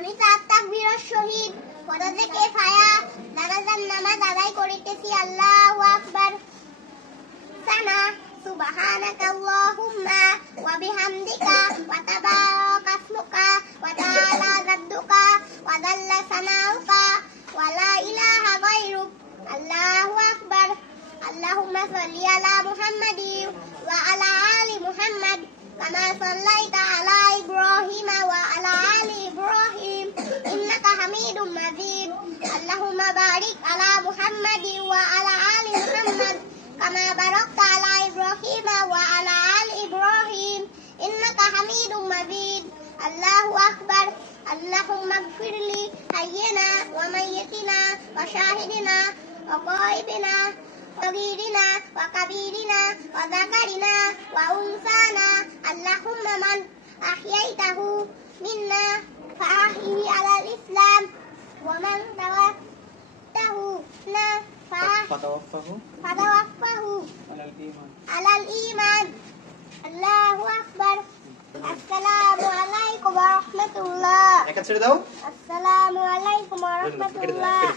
আমি 4 তাকবীরের সহিত পদ থেকে ফায়া জানাজার নামাজ আদায় করিতেছি। আল্লাহু আকবার। সানা সুবহানাকা আল্লাহুম্মা ওয়া বিহামদিকা ওয়া তাবারাকা ইসমুকা ওয়া তাআলা জাদ্দুকা ওয়া দাল্লা সানাউকা ওয়া লা ইলাহা গায়রুক। আল্লাহু আকবার। আল্লাহুম্মা সাল্লি আলা মুহাম্মাদিন ওয়া আলা আলি মুহাম্মাদ কামা সাল্লাইতা আলা ইব্রাহিম ওয়া আলা আলি ইব্রাহিম ইন্নাকা হামিদুম মাজিদ। আল্লাহুম্মা বারিক আলা মুহাম্মাদিন ওয়া আলা আলি মুহাম্মাদ কামা বারাকতা আলা ইব্রাহিম ওয়া আলা আলি ইব্রাহিম ইন্নাকা হামিদুম মাজিদ। আল্লাহু আকবার। আল্লাহুম্মা ইগফিরলি হাইয়িনা ওয়া মাইয়িতিনা ওয়া শাহিদিনা ওয়া গায়বিনা صغيرنا وكبيرنا وذكرنا وأنثانا. اللهم من أحييته منا فأحيه على الإسلام ومن توفته فتوفه على الإيمان. الله أكبر. السلام عليكم ورحمة الله. السلام عليكم ورحمة الله.